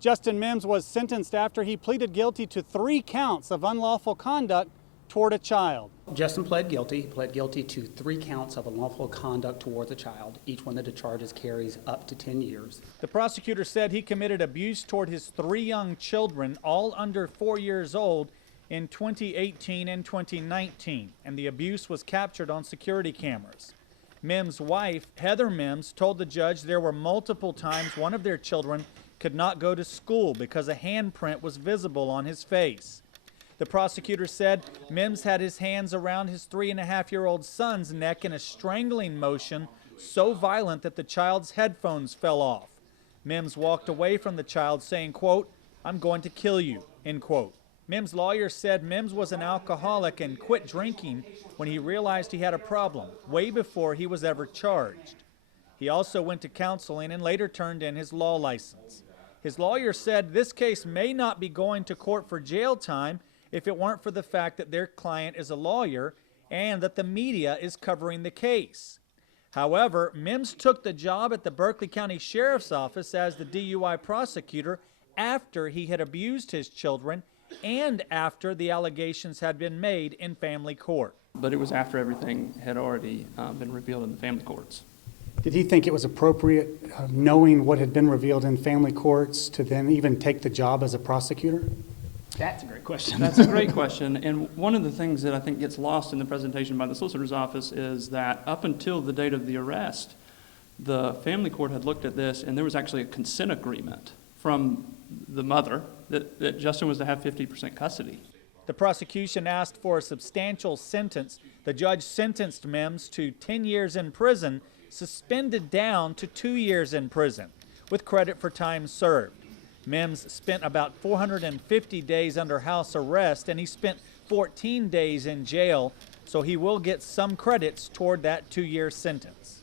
Justin Mims was sentenced after he pleaded guilty to 3 counts of unlawful conduct toward a child. Justin pled guilty. He pled guilty to 3 counts of unlawful conduct towards a child. Each one of the charges carries up to 10 years. The prosecutor said he committed abuse toward his 3 young children, all under 4 years old, in 2018 and 2019, and the abuse was captured on security cameras. Mims' wife, Heather Mims, told the judge there were multiple times one of their children could not go to school because a handprint was visible on his face. The prosecutor said Mims had his hands around his 3.5-year-old son's neck in a strangling motion so violent that the child's headphones fell off. Mims walked away from the child saying, quote, "I'm going to kill you," end quote. Mims' lawyer said Mims was an alcoholic and quit drinking when he realized he had a problem, way before he was ever charged. He also went to counseling and later turned in his law license. His lawyer said this case may not be going to court for jail time if it weren't for the fact that their client is a lawyer and that the media is covering the case. However, Mims took the job at the Berkeley County Sheriff's Office as the DUI prosecutor after he had abused his children and after the allegations had been made in family court. But it was after everything had already been revealed in the family courts. Did he think it was appropriate, knowing what had been revealed in family courts, to then even take the job as a prosecutor? That's a great question. That's a great question. And one of the things that I think gets lost in the presentation by the solicitor's office is that up until the date of the arrest, the family court had looked at this, and there was actually a consent agreement from the mother that Justin was to have 50% custody. The prosecution asked for a substantial sentence. The judge sentenced Mims to 10 years in prison, suspended down to 2 years in prison, with credit for time served. Mims spent about 450 days under house arrest, and he spent 14 days in jail, so he will get some credits toward that 2-year sentence.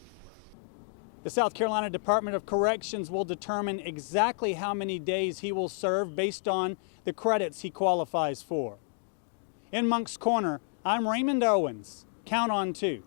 The South Carolina Department of Corrections will determine exactly how many days he will serve based on the credits he qualifies for. In Moncks Corner, I'm Raymond Owens. Count on 2.